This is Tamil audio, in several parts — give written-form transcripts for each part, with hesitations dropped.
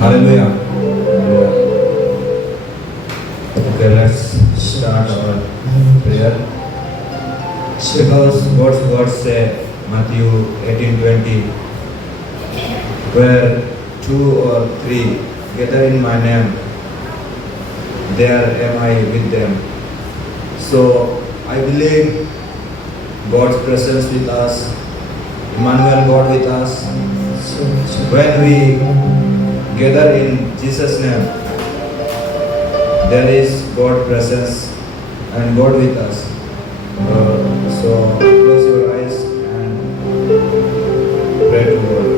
Hallelujah. Okay, let's start our prayer. Because God's word say, Matthew 18:20, where 2 or 3 gather in my name, there am I with them. So I believe God's presence with us, Emmanuel, God with us. When we gather in Jesus' name, there is God presence and God with us. So close your eyes and pray to God.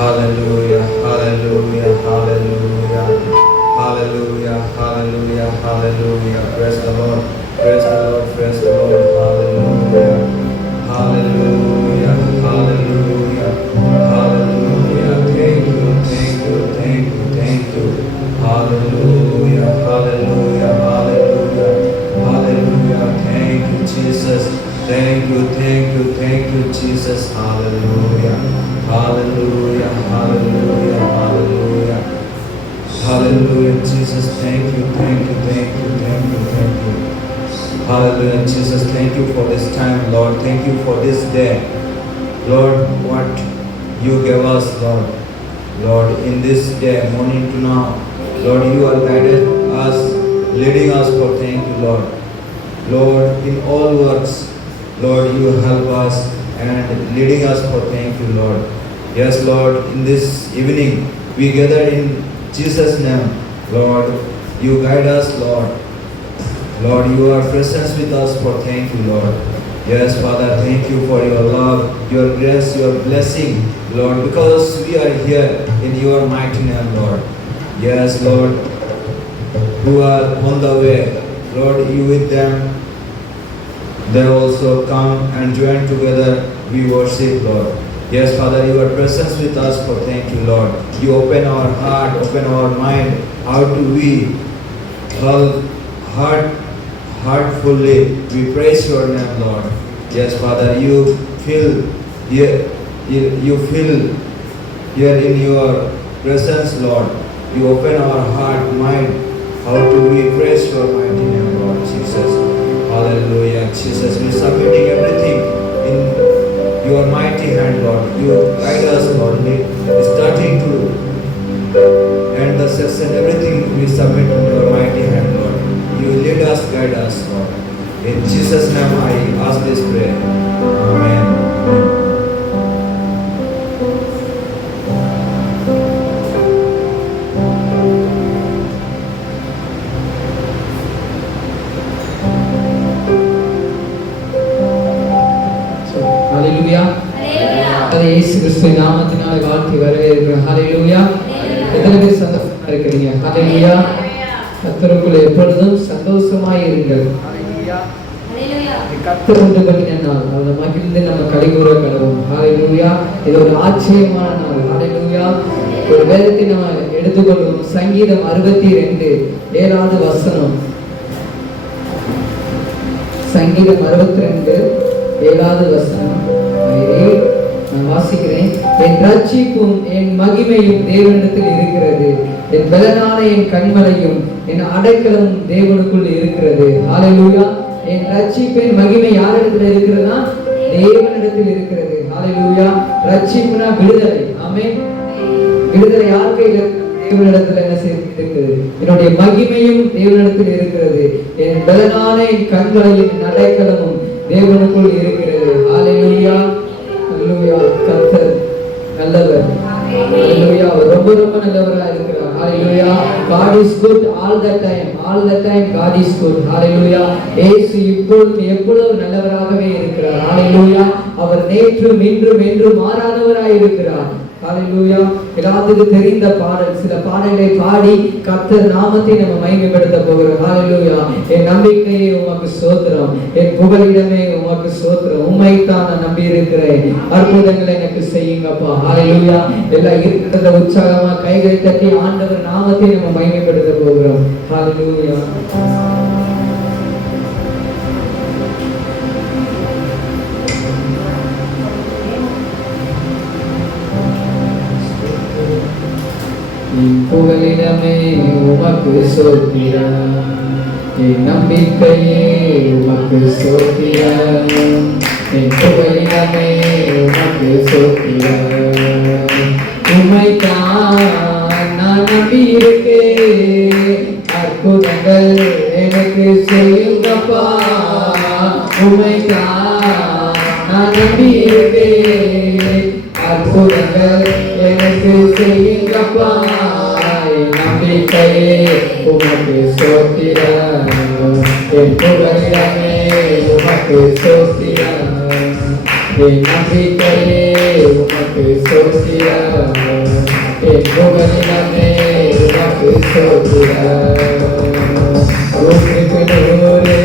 Hallelujah, hallelujah, hallelujah, hallelujah, hallelujah, hallelujah. Praise the Lord, praise the Lord, praise the Lord. Hallelujah, hallelujah, hallelujah, hallelujah. Thank you, thank you, thank you, thank you. Hallelujah, hallelujah, hallelujah, hallelujah. Thank you, Jesus. Thank you, thank you, thank you, Jesus. Hallelujah, hallelujah, hallelujah, hallelujah, hallelujah. Jesus, thank you, thank you, thank you, thank you, thank you. Hallelujah, Jesus, thank you for this time, Lord. Thank you for this day, Lord. What you gave us, Lord. Lord, in this day, morning to now, Lord, you are guided us, leading us for thank you, Lord. Lord, in all works, Lord, you help us and leading us for thank you, Lord. Yes, Lord, in this evening, we gather in Jesus' name, Lord. You guide us, Lord. Lord, you are present with us for thank you, Lord. Yes, Father, thank you for your love, your grace, your blessing, Lord, because we are here in your mighty name, Lord. Yes, Lord, who are on the way, Lord, you with them. They also come and join together. We worship, Lord. Yes, Father, you are present with us for thank you, Lord. You open our heart, open our mind. How do we heartfully we praise your name, Lord. Yes, Father, you feel here in your presence, Lord. You open our heart, mind. How do we praise your mighty name, Lord Jesus? Hallelujah, Jesus. We submitting everything in your mighty hand, Lord. You guide us, Lord. Starting to end the session, everything we submit in your mighty hand, Lord. You lead us, guide us, Lord. In Jesus' name I ask this prayer. Amen. Hallelujah. இயேசு கிறிஸ்துவின் நாமத்தினால வாழ்த்தி வரவேற்கிறோம். Hallelujah. எத்தனை பேர் சந்தோஷமா இருக்கிறீங்க? Hallelujah. கர்த்தருக்குள் எப்பொழுதும் சந்தோஷமாய் இருங்கள். Hallelujah. கர்த்தர் உண்டு பண்ணின நாள், அதை மகிழ்ந்து நம்ம களிகூற கடவோம். Hallelujah. இது ஒரு ஆச்சரியமான நாள். Hallelujah. ஒரு வேதத்தை நம்ம எடுத்துக்கொள்வோம். சங்கீதம் 62 7வது வசனம். சங்கீதம் 62 7வது வசனம். நான் வாசிக்கிறேன். என் ரட்சிப்பும் என் மகிமையும் தேவனிடத்தில் இருக்கிறது. என் பலனான என் கண்மலையும் என் அடைக்கலமும் தேவனுக்குள் இருக்கிறது. ஹalleluya. என் ரட்சிப்பின் மகிமை யாரிடத்தில் இருக்கிறதுனா தேவனிடத்தில் இருக்கிறது. ஹalleluya. ரட்சிப்புனா விடுதலை. ஆமென். விடுதலை யார் கையில் இருக்கு? தேவனிடத்தில் என்ன இருக்குது? என்னுடைய மகிமையும் தேவனிடத்தில் இருக்கிறது. என் பலனான என் கண்மலையும் என் அடைக்கலமும் தேவனுக்குள் இருக்கிறது. ஹalleluya. ஹalleluya. கர்த்தர் நல்லவர். ஹalleluya. ரொம்ப ரொம்ப நல்லவரா இருக்கிறார். ஹalleluya. God is good all the time. All the time God is good. ஹalleluya. இயேசு இப்பொழுதும் எப்பொழுதும் நல்லவராகவே இருக்கிறார். ஹalleluya. அவர் நேற்றும் இன்றும் என்றும் மாறாதவராய் இருக்கிறார். ஹalleluya. எல்லாத்துக்கும் தெரிந்த பாடல், சில பாடலை பாடி கர்த்தர் நாமத்தை நம்ம மகிமைப்படுத்த போகிறோம். ஹalleluya. என் நம்பிக்கையே உமக்கு ஸ்தோத்திரம், என் புகலிடமே உமக்கு ஸ்தோத்திரம், உம்மை தான் நான் நம்பி இருக்கிறேன், அற்புதங்களை எனக்கு செய்யுங்கப்பா. ஹalleluya. எல்லாம் இருக்கிறத உற்சாகமா கைகளை தட்டி ஆண்டவர் நாமத்தை நம்ம மகிமைப்படுத்த போகிறோம். ஹalleluya. என் புகலிடமே உமக்கு ஸ்தோத்திரம், என் நம்பிக்கையே உமக்கு ஸ்தோத்திரம், என் புகலிடமே உமக்கு ஸ்தோத்திரம். உம்மைத்தான் நான் நம்பியிருக்கேன், அற்புதங்கள் எனக்கு செய்யுங்கப்பா. உம்மைத்தான் நான் நம்பியிருக்கேன், அற்புதங்கள் எனக்கு செய்யுங்கப்பா. என் நம்பிக்கையே உமக்கு ஸ்தோத்திரம், என் புகலிடமே உமக்கு ஸ்தோத்திரம், என் நம்பிக்கையே உமக்கு ஸ்தோத்திரம், என் புகலிடமே உமக்கு ஸ்தோத்திரம். நூற்றுக்கு நூறு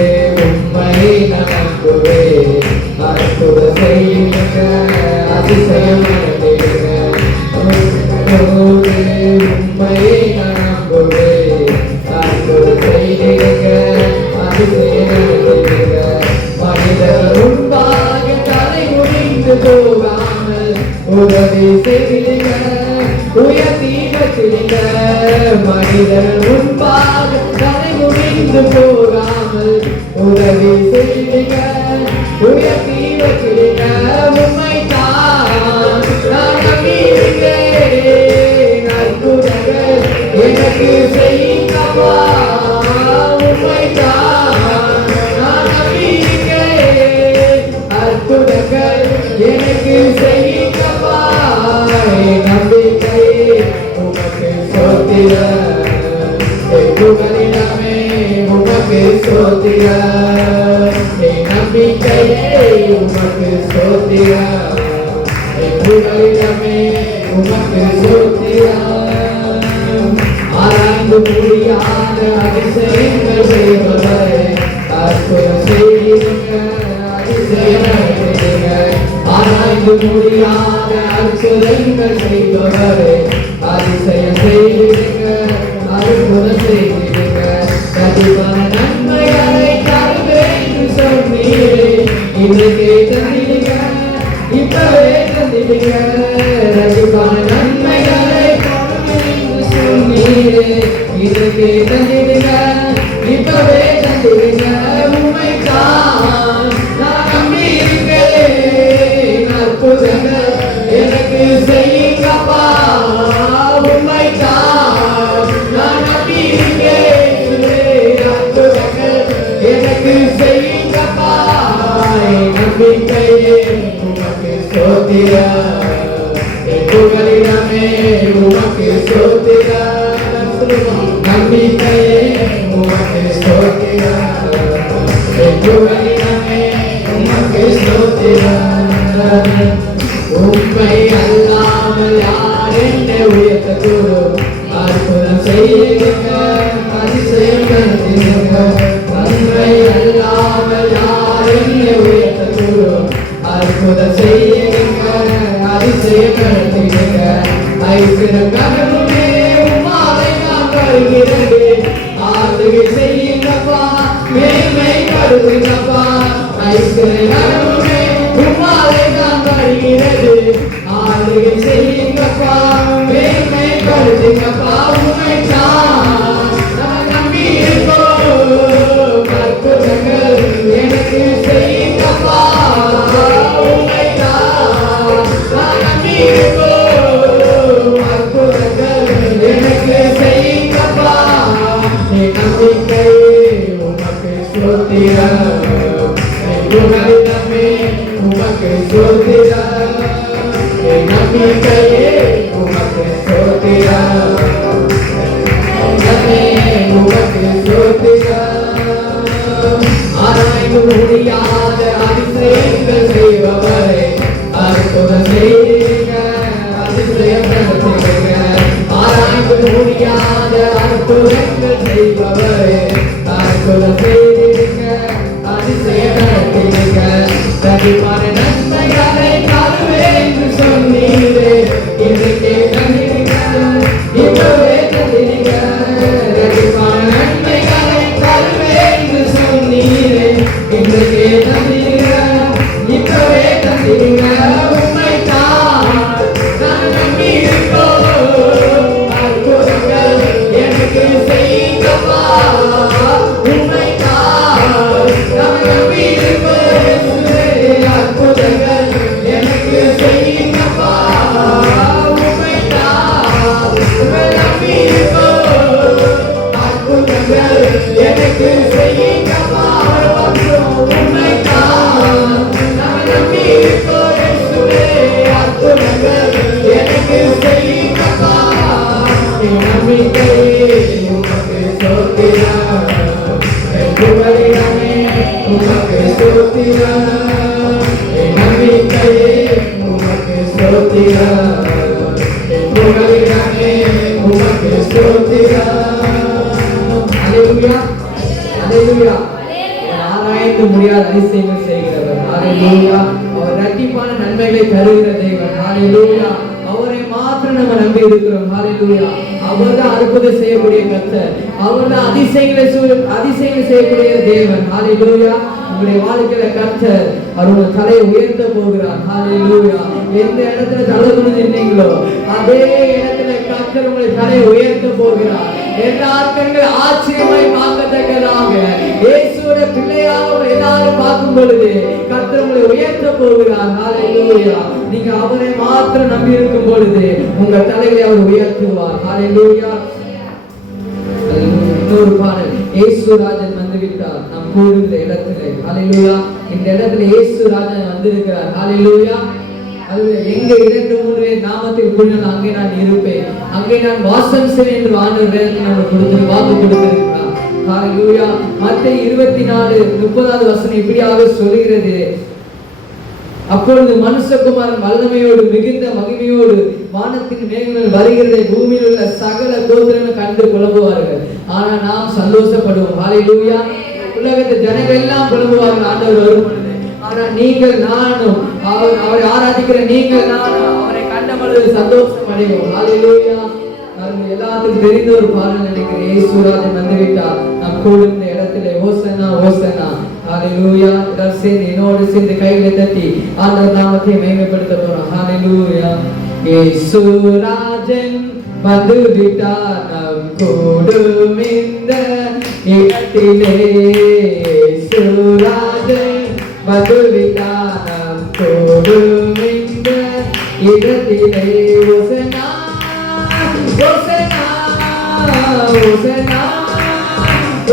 உம்மை நம்புவேன், அற்புதம் செய்யுங்க, அதிசயம் நடத்திடுங்க. நூற்றுக்கு நூறு உம்மை நம்புவேன், அற்புதம் செய்திடுங்க, அதிசயம் நடத்திடுங்க. மனிதர் முன்பாக தலை முடிந்து போகாமல் உதவி செய்திடுங்க, உயர்த்தி வச்சிடுங்க. மனிதர் முன்பாக தலை முடிந்து போகாமல் உதவி செய்திடுங்க, உயர்த்தி வச்சிடுங்க. உம்மைத்தான் நான் நம்பியிருக்கேன், அற்புதங்கள் எனக்கு செய்யுங்கப்பா. உம்மைத்தான் நான் நம்பியிருக்கேன், அற்புதங்கள் எனக்கு செய்யுங்கப்பா. என் நம்பிக்கையே உமக்கு ஸ்தோத்திரம், என் புகலிடமே உமக்கு ஸ்தோத்திரம், என் நம்பிக்கையே உமக்கு ஸ்தோத்திரம், என் புகலிடமே உமக்கு ஸ்தோத்திரம். ஆராய்ந்து முடியாத அதிசயங்கள் செய்பவரே, அற்புதம் செய்திடுங்க, அதிசயம் நடத்திடுங்க. ஆராய்ந்து முடியாத அற்புதங்கள் செய்பவரே, அதிசயம் செய்திடுங்க, அற்புதம் செய்திடுங்க. கண்டிப்பான நன்மைகளை தருவேன் என்று சொன்னீரே, இன்றைக்கே தந்திடுங்க, இப்பவே தந்திடுங்க. கண்டிப்பான நன்மைகளை தருவேன் என்று சொன்னீரே, இன்றைக்கே தந்திடுங்க, இப்பவே தந்திடுங்க. உம்மைத்தான் நான் நம்பியிருக்கேன், அற்புதங்கள் எனக்கு செய்யுங்கப்பா. உம்மைத்தான் நான் நம்பியிருக்கேன், அற்புதங்கள் எனக்கு செய்யுங்கப்பா. என் நம்பிக்கையே உமக்கு ஸ்தோத்திரம், என் புகலிடமே உமக்கு ஸ்தோத்திரம், நம்பிக்கையே உமக்கு ஸ்தோத்திரம், என் புகலிடமே உமக்கு ஸ்தோத்திரம். உம்மை அல்லாமல் யார் என்னை உயர்த்தக்கூடும், அற்புதம் செய்யுங்க, அதிசயம் நடத்திடுங்க. உம்மை அல்லாமல் யார் என்னை உயர்த்தக்கூடும், அற்புதம் செய்யுங்க, அதிசயம் நடத்திடுங்க. ஐஸ்வரம் கடவுளே உம்மாலை நான் வருகிறேன், ஆளுகை செய்யுங்கப்பா, மேன்மை படுத்துங்கப்பா. ஐஸ்வரம் கடவுளே உம்மாலை நான் வருகிறது, ஆளுகை செய்யுங்கப்பா, மேன்மை படுத்துங்கப்பா. உம்மைத்தான் நான் நம்பியிருக்கோம், அற்புதங்கள் எனக்கு செய்யுங்கப்பா. உம்மைத்தான் நான் நம்பியிருக்கோம், அற்புதங்கள் எனக்கு செய்யுங்கப்பா. என் நம்பிக்கையே உமக்கு ஸ்தோத்திரம், என் புகலிடமே உமக்கு ஸ்தோத்திரம், என் நம்பிக்கையே உமக்கு ஸ்தோத்திரம், உமக்கு ஸ்தோத்திரம். ஆராய்ந்து முடியாத அதிசயங்கள் செய்பவரே, அற்புதம் செய்திடுங்க, அதிசயம் நடத்திடுங்க. ஆராய்ந்து முடியாத அற்புதங்கள் செய்பவரே, அற்புதம் செய்திடுங்க, அதிசயம் நடத்திடுங்க. கண்டிப்பான நன்மைகளை தருவேன் என்று சொன்னீரே, இன்றைக்கே தந்திடுங்க, இப்பவே தந்திடுங்க. கண்டிப்பான நன்மைகளை தருவேன் என்று சொன்னீரே, இன்றைக்கே தந்திடுங்க, இப்பவே தந்திடுங்க. உம்மைத்தான் நான் நம்பியிருக்கோம், அற்புதங்கள் என் புகலிடமே உமக்கு ஸ்தோத்திரம், என் நம்பிக்கையே உமக்கு ஸ்தோத்திரம், என் புகலிடமே உமக்கு ஸ்தோத்திரம். அல்லேலூயா, அல்லேலூயா. ஆராய்ந்து முடியாத அதிசயங்கள் செய்கிறவர். அல்லேலூயா. அவர் இரட்டிப்பான நன்மைகளை தருகிற தேவன். அல்லேலூயா. அவரை மாத்திரம் நம்ம நம்பி இருக்கிறோம். அல்லேலூயா. அவர்தான் அற்புதம் செய்யக்கூடிய கர்த்தர், அவர்தான் அதிசயங்களை செய்யக்கூடிய தேவன். அல்லேலூயா. உங்களுடைய வாழ்க்கையில கர்த்தர் அவருடைய தலையை உயர்த்த போகிறார். அல்லேலூயா. எந்த இடத்துல தலை குனிந்து நின்னீங்களோ அதே இடத்துல கர்த்தர் உங்களுடைய தலையை உயர்த்த போகிறார். எல்லா கண்கள் ஆச்சரியமாய் பார்க்கத்தக்கதாக இயேசுவின் பிள்ளையாக எல்லாரும் பார்க்கும் பொழுது கர்த்தர் உங்களை உயர்த்த போகிறார். ஹல்லேலூயா. நீங்க அவரை மாத்திரம் நம்பி இருக்கும் பொழுது உங்க தலையை அவர் உயர்த்துவார். ஹல்லேலூயா. இன்னொரு பாடல், இயேசு ராஜன் வந்து விட்டார் நாம் கூடுகிற இடத்துல. ஹல்லேலூயா. இந்த இடத்துல இயேசு ராஜன் வந்திருக்கிறார். ஹல்லேலூயா. எங்க 2-3 நாமத்தில் கூடினால் அங்கே நான் இருப்பேன், அங்கே நான் வாசம் செய்வேன் என்று ஆண்டவர் நமக்கு வாக்கு கொடுத்திருக்கிறார். ஹல்லேலூயா. மத்தேயு 24:30 வசனம் இப்படியாக சொல்கிறது, அப்பொழுது மனுஷகுமாரன் வல்லமையோடு மிகுந்த மகிமையோடு வானத்தின் மேகங்கள் வருகிறதை பூமியில் உள்ள சகல கோத்திரங்கள் கண்டு புலம்புவார்கள், ஆனால் நாம் சந்தோஷப்படுவோம். ஹல்லேலூயா. உலகத்து ஜனங்கள் எல்லாம் புலம்புவார்கள் ஆண்டவர் வரும் பொழுது, ஆனால் நீங்கள் நானும் அவரை ஆராதிக்கிற நீங்கள் நானும் அவரை கண்ட பொழுது சந்தோஷம் அடைவோம். ஹல்லேலூயா. எல்லாத்துக்கும் தெரிந்த ஒரு பாடல் நினைக்கிறேன், இயேசு ராஜன் வந்துவிட்டார் நாம் கூடும் இடத்துல ஓசன்னா ஓசன்னா. ஹல்லேலூயா. எல்லாரும் சேர்ந்து என்னோடு சேர்ந்து கைகளை தட்டி ஆண்டவர் நாமத்தை மகிமைப்படுத்த போறோம். ஹல்லேலூயா. இயேசு ராஜன் வந்துவிட்டார் நாம் கூடும் இந்த இடத்திலே, இயேசு ராஜன் வந்துவிட்டார் நாம் கூடும் இந்த இடத்திலே. ஓசன்னா ஓசன்னா ஓசன்னா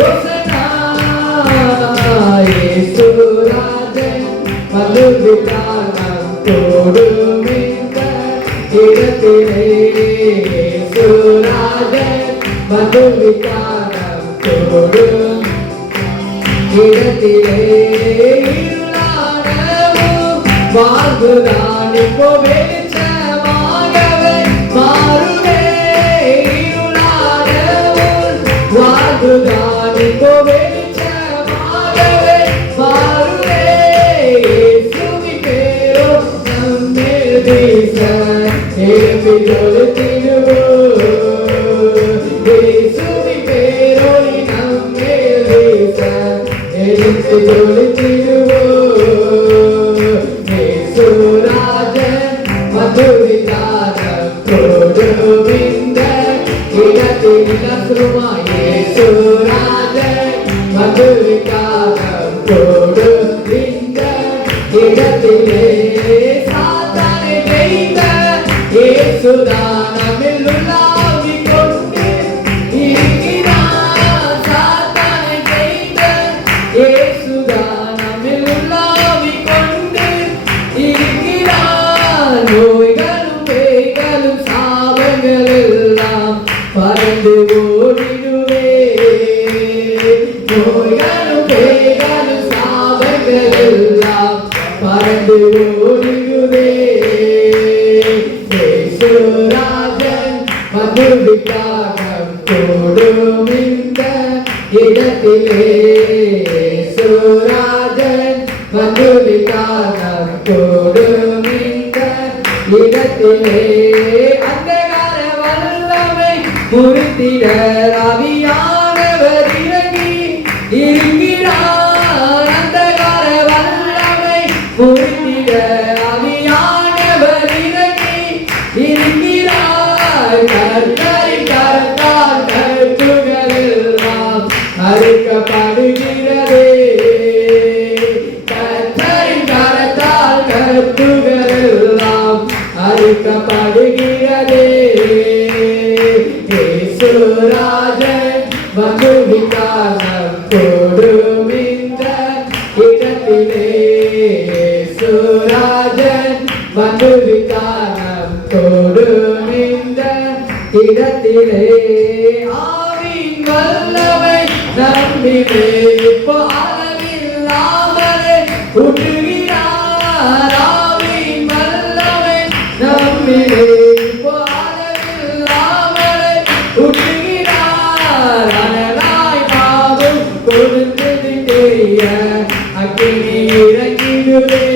ஓசன்னா. இயேசு ராஜன் வந்துவிட்டார் நாம் கூடும் இந்த இடத்திலே, இயேசு ராஜன் வந்துவிட்டார் நாம் கூடும் இடத்திலே. இருளானவும் வாழ்வுதான் இப்போ வெளிச்சமாகவே மாறுவே, இருளானவும் வாழ்வுதான் இப்போ வெளிச்சமாகவே மாறுவே. இயேசுவின் பேரும் நம்மேல் வீச எழுப்பி ஜொலித்திடுவோம், இயேசுவின் பேரோடு நம்மேல் வீச எழுப்பி ஜொலித்திடுவோம். இயேசு ராஜன் வந்துவிட்டார் நாம் கூடும் இந்த இடத்தில். இயேசு ராஜன் வந்துவிட்டார் நாம் கூடும் இந்த இடத்திலே. சாத்தானை ஜெயித்த இயேசுதான் நம்மில் உலாவிக் கொண்டு இருக்கிறார். சாத்தானை ஜெயித்த இயேசுதான் நம்மில் உலாவிக் கொண்டு இருக்கிறார். நோய்களும் பேய்களும் சாபங்கள் எல்லாம் பறந்து ஓடிடுவே, நோய்களும் பேய்களும் சாபங்கள் எல்லாம் பறந்து ஓடிடுவே. இயேசு ராஜன் வந்துவிட்டார் நாம் கூடும் இந்த இடத்திலே, இயேசு ராஜன் வந்துவிட்டார் நாம் கூடும் இந்த இடத்திலே. அந்தகார வல்லமை முறித்திட ஆவியானவர் இறங்கி இருக்கிறார். அந்தகார வல்லமை முறித்திட ஆவியானவர் இறங்கி இருக்கிறார். கர்த்தரின் கரத்தால் கட்டுகள் எல்லாம் அறுக்கப்படுகிறதே, கர்த்தரின் கரத்தால் கட்டுகள் எல்லாம் அறுக்கப்படுகிறதே. இயேசு ராஜன் வந்துவிட்டார் நாம் கூடும் இந்த இடத்திலே, இயேசு ராஜன் வந்துவிட்டார் நாம் கூடும் இந்த இடத்திலே. ஆவியின் வல்லமை நம்மிலே இப்போ அளவில்லாமலே ஊற்றுகிறார் ஆவியின் வல்லமை. நம்மிலே இப்போ அளவில்லாமலே ஊற்றுகிறார். அனலாய் பாவம் கொடுத்தது தெரிய அக்கினி இறங்கிடுவே.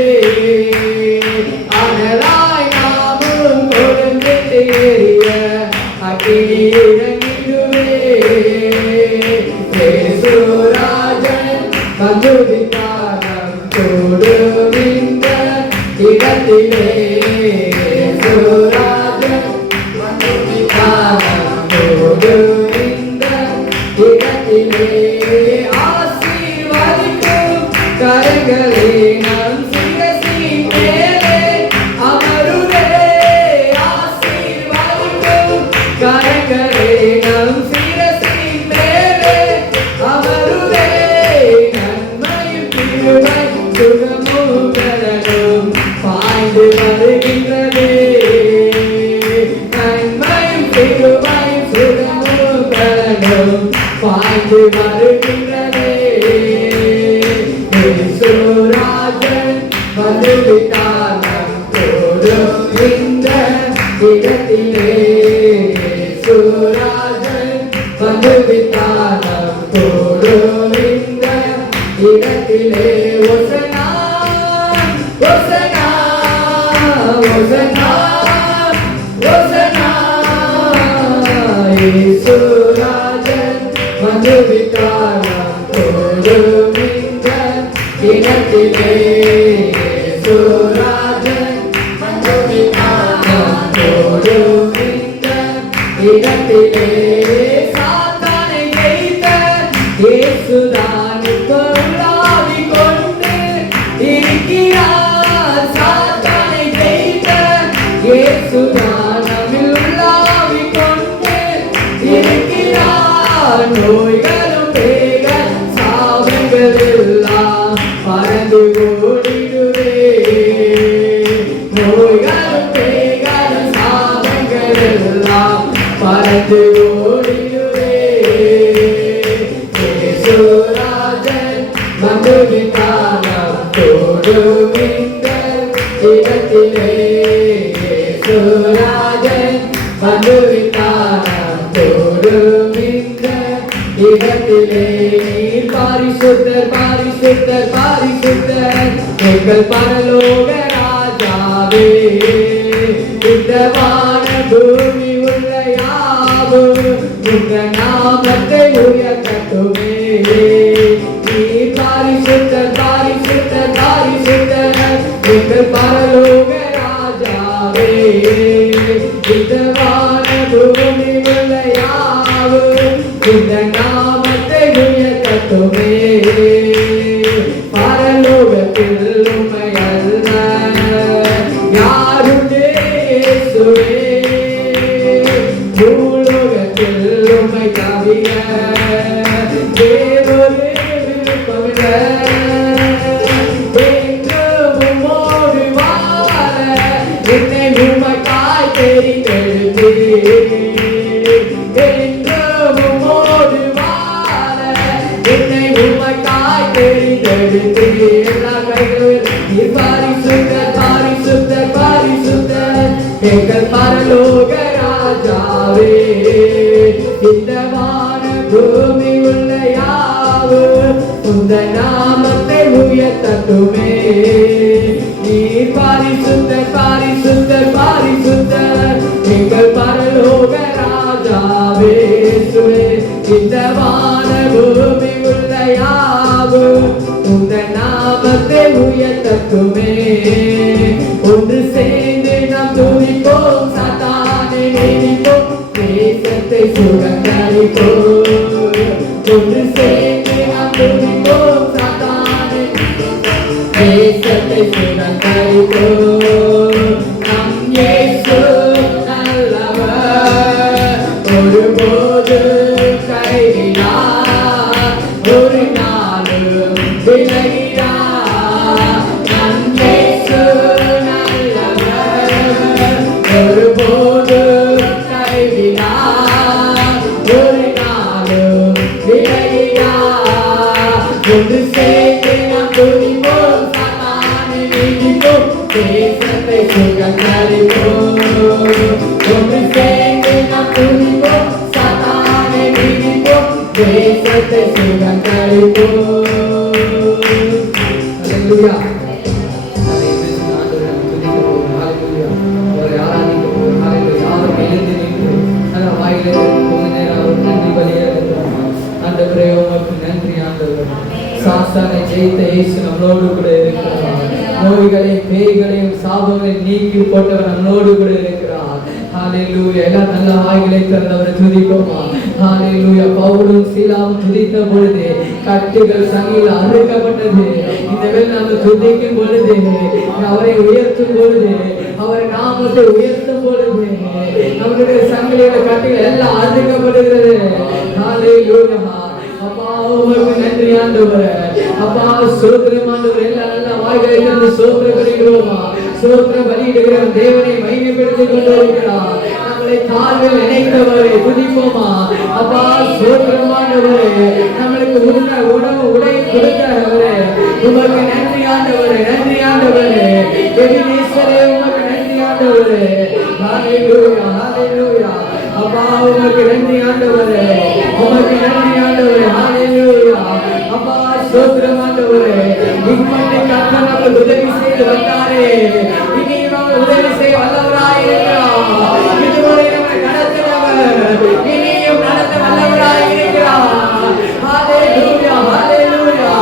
அனலாய் நாமும் கொடுத்தது தெரிய அக்கினி இறங்கிடுவே. இயேசுராஜன் வந்துவிட்டார் நம் கூடும் இந்த இடத்திலே. இயேசுராஜன் வந்துவிட்டார் நம் கூடும் இந்த இடத்திலே. ஆசீர்வதிக்கும் கரங்களே நம் சிரசின் மேலே அமருவே. ஆசீர்வதிக்கும் கரங்களே நம் சிரசின் மேலே அமருவே. நன்மையும் கிருபை சுகமும் பலனும் பாய்ந்து வருகின்றதே. நன்மையும் கிருபை சுகமும் பலனும் பாய்ந்து வருகின்றதே. இயேசுராஜன் வந்துவிட்டார் நம் கூடும் இந்த இடத்திலே. இயேசுராஜன் வந்துவிட்டார் நம் கூடும் இந்த இடத்திலே. ஓசன்னா ஓசன்னா ஓசன்னா ஓசன்னா. இயேசுராஜன் வந்துவிட்டார் நம் கூடும் இந்த இடத்திலே. இயேசுராஜன் வந்துவிட்டார் நம் கூடும் இந்த இடத்திலே. சாத்தானை ஜெயித்த இயேசுதான் இப்போ உலாவிக் கொண்டு இருக்கிறார். சாத்தானை ஜெயித்த இயேசுதான் நம்மில் உலாவிக் கொண்டு இருக்கிறார். நோய்களும் பேக சாபங்கள் எல்லாம் பறந்து ஓடிடுவே. நோய்களும் பேய்களும் சாபங்கள் எல்லாம் பறந்து ஓடிடுவே. இயேசுராஜன் வந்துவிட்டார் நம் கூடும் இந்த இடத்திலே. இயேசுராஜன் வந்துவிட்டார் நம் கூடும் இந்த இடத்திலே. நீர் பாரிசுத்தர் பாரிசுத்தர் பாரிசுத்தர் எங்கள் பரலோக ராஜாவே. இந்த வான பூமி உள்ள யாவும் உங்க நாமத்தை உயர்த்தட்டுமே. நீர் பாரிசுத்தர் பாரிசுத்தர் பாரிசுத்தர் எங்கள் பரலோக ராஜாவே. இந்த வான பூமி உள்ள யாவும் இந்த நாமத்தை உயர்த்தட்டுமே. பரலோகத்தில் உம்மை அல்ல யாருண்டே இயேசுவே. பூலோகத்தில் உம்மை தவிர வேறொரு விருப்பமில்லை. என்றும் உம்மோடு வாழ என்னை உமக்காய் தெரிந்தெடுத்தீர். என்றும் உம்மோடு வாழ என்னை உமக்காய் தெரிந்தெடுத்தீர். எல்லா கைகளும் நீர் பாரிசுத்தர் பாரிசுத்தர் பாரிசுத்தர் எங்கள் பரலோக ராஜாவே. இந்த வான பூமி உள்ள யாவும் உந்த நாமத்தை உயர்த்தட்டுமே. நீர் பாரிசுத்தர் பாரிசுத்தர் பாரிசுத்தர் எங்கள் பரலோக ராஜாவே. இந்த வான பூமி உள்ள யாவும் உந்த நாமத்தை உயர்த்தட்டுமே. ஒன்று சேர்ந்து நாம் துதிப்போம், சாத்தானை நினைப்போம், தேசத்தை சுரங்கரிப்போம். ஒன்று சேர்ந்து நாம் துதிப்போம், சாத்தானை தேசத்தை சுரங்கரிப்போம். நம் இயேசு நல்லவர், ஒருபோது கைவிடார், ஒரு நாளும் விலகிடார். நம் இயேசு நல்லவர், ஒருபோது கைவிடார், ஒரு நாளும் விலகிடார். சுகங்களிப்போம். ஒன்று சேர்ந்து நாம் துதிப்போம், சாத்தானை மிதிப்போம், தேசத்தை சுகங்களிப்போம். அல்லேலூயா. அதை இன்றைக்கு ஆண்டவரை நாம் துதிக்க போகிறோம். அல்லேலூயா. அவரை ஆராதிக்க போகிறோம். அல்லேலூயா. யாரும் எழுந்து நின்று நல்ல வாயிலிருந்து கொஞ்ச நேரம் அவர் நன்றி பலியிடுகிறோம். ஆண்டவரே உமக்கு நன்றி. ஆண்டவர் சாத்தானை ஜெயித்த இயேசு நம்மளோடு கூட இருக்கிறார். நோய்களையும் பேய்களையும் சாபங்களையும் நீக்கி போட்டவர் நம்மளோடு கூட இருக்கிறார். ஹல்லேலூயா. எல்லாம் நல்ல வாய்களை திறந்தவரை துதிப்போமா. ஹல்லேலூயா. பவுலும் சீலாவும் துதித்த பொழுது கட்டுகள் சங்கில் அறுக்கப்பட்டது. இந்த வேளை நாம் துதிக்கும் பொழுது, அவரை உயர்த்தும் பொழுது, அவரை நாமத்தை உயர்த்தும் பொழுது, நம்மளுடைய சங்கிலியோட கட்டுகள் எல்லாம் அறுக்கப்படுகிறது. ஹல்லேலூயா. அப்பா உமக்கு நன்றி ஆண்டவரே. அப்பா ஸ்தோத்திரம் ஆண்டவரே. எல்லாம் நல்ல வாய்களை திறந்து ஸ்தோத்திரம் பண்ணிடுவோமா. ஸ்தோத்திரம் பலியிடுகிற தேவனை மகிமைப்படுத்திக் கொண்டு வருகிறார். நம்மளை தாழ்வில் நினைத்தவரை துதிப்போமா. அப்பா ஸ்தோத்திரம் ஆண்டவரே. நம்மளுக்கு உணவு உடை கொடுத்தவரே உமக்கு நன்றி ஆண்டவரே. நன்றி ஆண்டவரே. எபினேசரே உமக்கு நன்றி ஆண்டவரே. ஹல்லேலூயா. ஹல்லேலூயா. அப்பா உமக்கு நன்றி ஆண்டவரே. உமக்கு நன்றி ஆண்டவரே. ஹல்லேலூயா. அப்பா ஸ்தோத்திரம் ஆண்டவரே. இம்மட்டை கர்த்தர் நமக்கு உதவி செய்து வந்தாரே. இனியும் அவர் உதவி செய்ய வல்லவராய் இருக்கிறார். இதுவரை நம்மை நடத்தினவர் இனியும் நடத்த வல்லவராய் இருக்கிறார். ஹல்லேலூயா. ஹல்லேலூயா.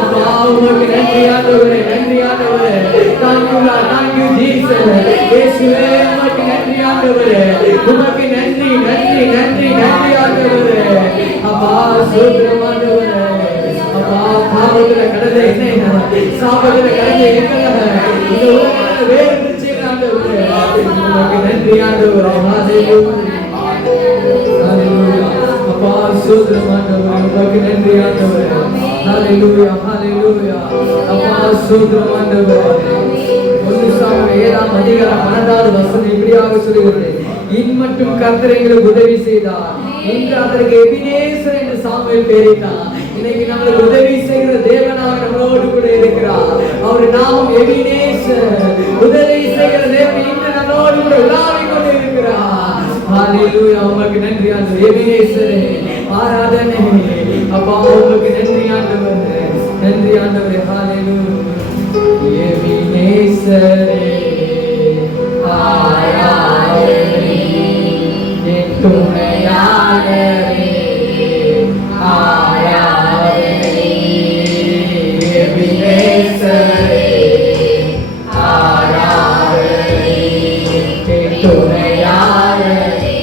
அப்பா உமக்கு நன்றி ஆண்டவரே. நன்றி ஆண்டவரே. Thank you Jesus. இயேசுவே உமக்கு நன்றி ஆண்டவரே. உமக்கு நன்றி நன்றி நன்றி நன்றி ஆண்டவரே. அப்பா ஸ்தோத்திரம் ஆண்டவரே. அப்பா பாவத்துல கடந்த என்ன சாபத்துல கடந்த எங்களை இந்த உலகத்துல வேறு பிரிச்சு ஆண்டவரே. உமக்கு நன்றி ஆண்டவரே. ஹல்லேலூயா. அப்பா ஸ்தோத்திரம் ஆண்டவரே. உமக்கு நன்றி ஆண்டவரே. ஹல்லேலூயா. ஹல்லேலூயா. அப்பா ஸ்தோத்திரம் ஆண்டவரே. 1 சாமுவேல் 7ஆம் அதிகாரம் 12வது வசனம் இப்படியாக சொல்கிறது. இன்மட்டும் கர்த்தர் எங்களுக்கு உதவி செய்தார். இன்று அதற்கு எபினேசர் என்று சாமுவேல் பெயரிட்டார். இன்னைக்கு நம்மளுக்கு உதவி செய்கிற தேவனாக நம்மளோடு கூட இருக்கிறார். அவர் நாமம் எபினேசர். உதவி செய்கிற தேவன் இன்று நம்மளோடு கூட உலாவிக் கொண்டு இருக்கிறார். ஹல்லேலூயா. உமக்கு நன்றி ஆண்டவரே. எபினேசரே ஆராதனை. அப்பா உமக்கு நன்றி ஆண்டவரே. நன்றி ஆண்டவரே. ஹல்லேலூயா. எபினேசரே ஆராதனை. என் துணையாளரே ஆராதனை. எபினேசரே ஆராதனை. என் துணையாளரே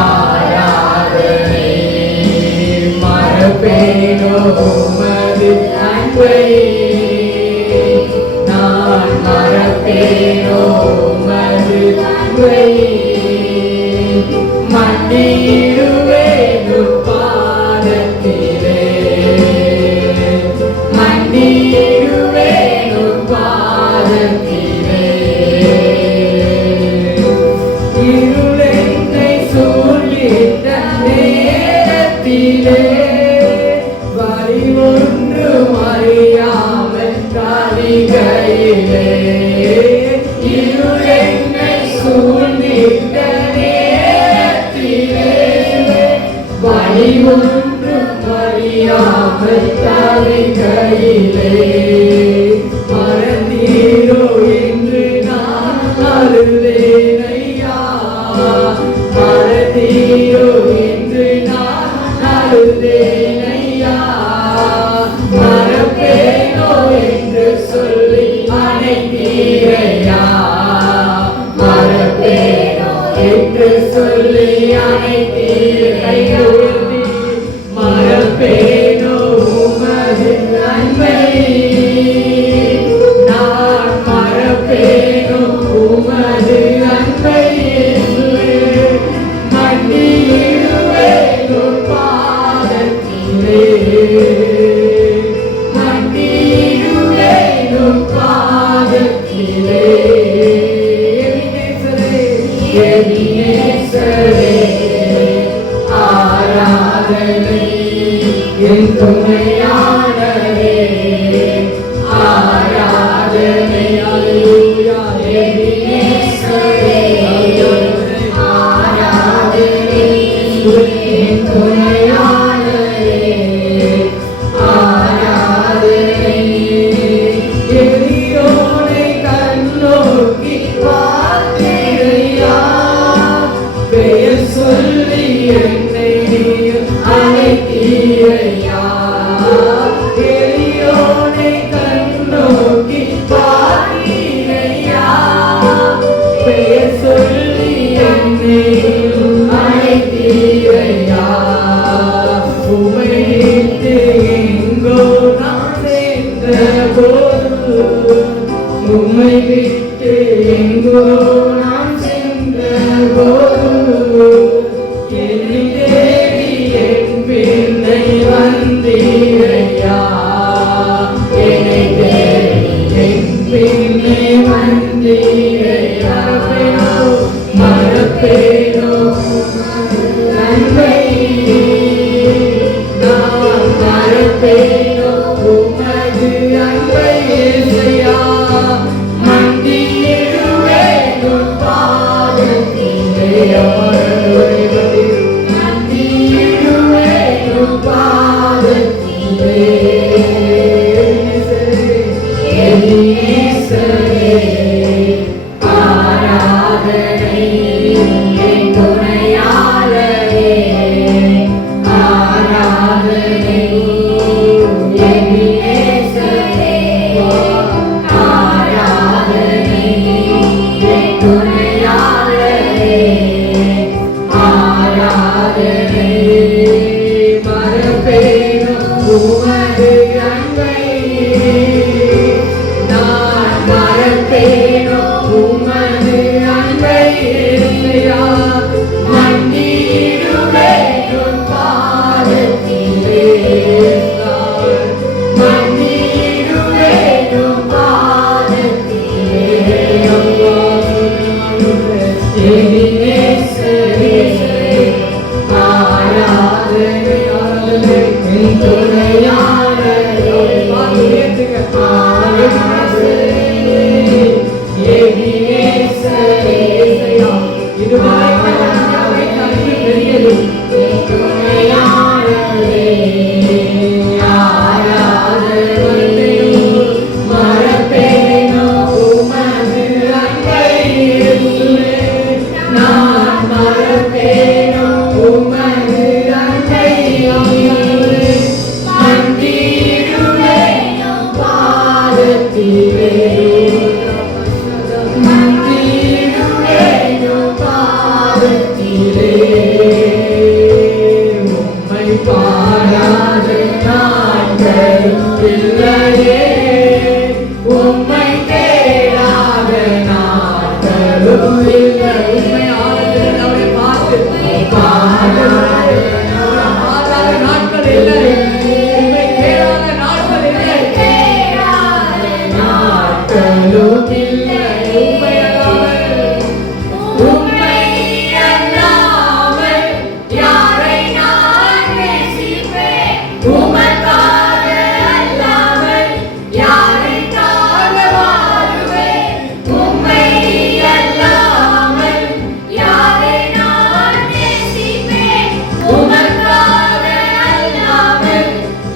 ஆராதனை. மறப்பேனோ உமது அன்பை, நான் மறப்பேனோ உமது அன்பை. மன்னிடுவேன் உம் பாதத்திலே, மன்னிடுவேன் உம் பாதத்திலே. இருள் என்னை சூழ்ந்திட்ட நேரத்திலே, வழி ஒன்றும் அறியாமல் தவிக்கையிலே. இருள் என்னை சூழ்ந்திட்ட நேரத்திலே, வழி ஒன்றும் அறியாமல் தவிக்கையிலே. மறந்தீரோ என்று நான் அழுதேன் ஐயா. மறந்தீரோ என்று நான் அழுதேன் ஐயா. மறப்பேனோ என்று சொல்லி அணைத்தீரையா. மறப்பேனோ என்று சொல்லி அணைத்தீரை. மறப்பேனோ உமது அன்பை, நான் மறப்பேனோ உமது அன்பை. மன்னிடுவேன் உம் பாதத்திலே, மன்னிடுவேன் உம் பாதத்திலே. எபினேசரே ஆராதனை. என் துணையாளரே ஆராதனை. அல்லேலூயா. என் துணையாளரே ஆராதனை. எளியோனை கண்ணோக்கி பார்த்தீரையா, பெயர் சொல்லி என்னை அழைத்தீரையா. எளியோனை கண்ணோக்கி பார்த்தீரையா, பெயர் சொல்லி என்னை அழைத்தீரையா. உம்மை விட்டு எங்கோ நான் சென்ற போது, உம்மை விட்டு எங்கோ நான் சென்ற போது, என்னை தேடி என் பின்னை வந்தீரையா. என்னை தேடி என் பின்னை வந்தீரையா. மறப்பேனோ நன்மை, நான் மறப்பேனோ உமது அன்பை இயேசையா. மண்டியிடுவேன் உன் பாதத்திலே, மண்டியிடுவேன் உன் பாதத்திலே. இயேசுவே ஆராதனை, என் துணையாளரே ஆராதனை. என் இயேசுவே ஆராதனை, என் துணையாளரே ஆராதனை. மறப்பேனோ உமது அன்பை, நான் மறப்பேனோ உமது அன்பை இயேசையா. மண்டியிடுவேன் உன் பாதத்திலே, மண்டியிடுவேன் உன் பாதத்திலே. என் இயேசுவே ஆராதனை, என் துணையாளரே ஆராதனை. என் இயேசுவே பெரியது, என் துணையாளரே ஆராதனை. மறப்பேனோ உமது அன்பை இயேசுவே, நான் மறப்பேனோ உமது அன்பை ஆண்டவரே. மண்டியிடுவேன் உன் பாதத்திலே, மண்டியிடுவேன் உன் பாதத்திலே. உம்மை பாராத நாட்களும் இல்லையே, உம்மை தேடாத நாட்களும் இல்லை. உம்மை ஆராதனை பார்த்து பாடாத நாட்கள் இல்லை, உம்மை தேடாத நாட்கள் இல்லை, நாட்களும் இல்லை. உம்மை அல்லாமல், உம்மை அல்லாமல் யாரை நான் நேசிப்பேன்? உமக்காக அல்லாமல் யாருக்காக வாழுவேன்? உம்மை அல்லாமல் யாரை நான் நேசிப்பேன்? உமக்காக அல்லாமல்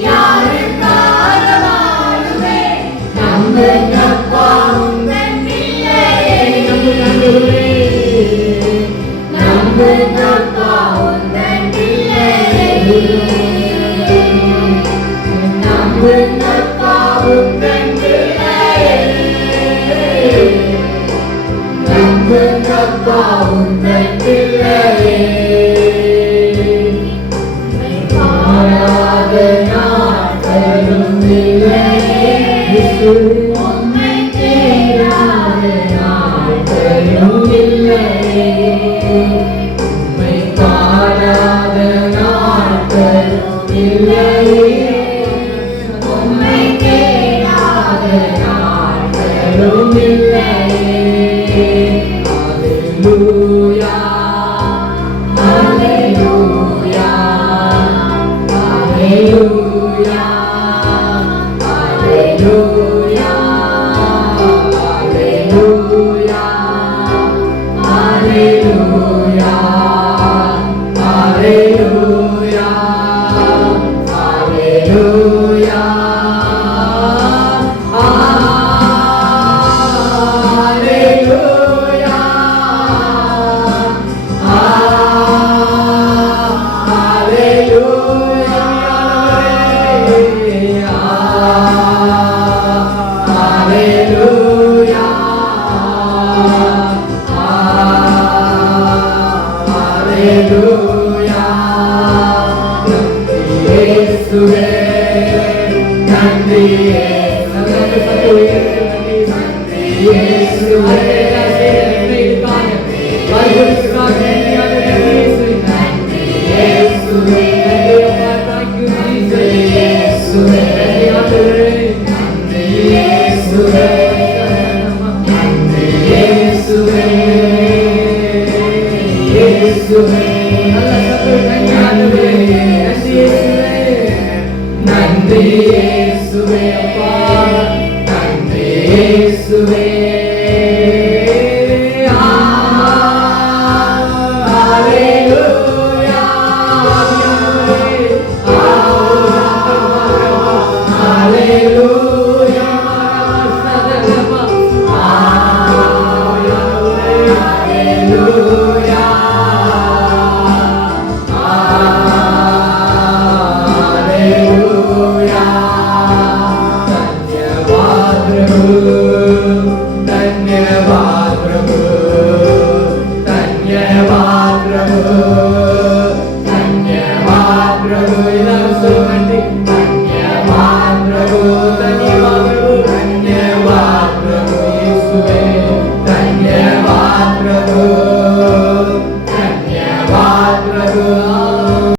யாருக்காக வாழுவேன்? நம்புங்கப்பா உந்தன் பிள்ளையே, நம்புங்கப்பா உந்தன் பிள்ளையே, நம்புங்கப்பா உந்தன் பிள்ளையே, நம்புங்கப்பா உந்தன் பிள்ளையே. பாராத நாட்களும் இல்லையே, உம்மை தேடாத நாட்களும் இல்லையே. உம்மை பாராத நாட்களும் இல்லையே, உம்மை தேடாத நாட்களும் இல்லையே. அல்லேலூயா, அல்லேலூயா, அல்லேலூயா, அல்லேலூயா, அல்லேலூயா, அல்லேலூயா, அல்லேலூயா. இயேசுவே நன்றி இயேசுவே நன்றி இயேசுவே நன்றி இயேசுவே அப்பா நன்றி இயேசுவே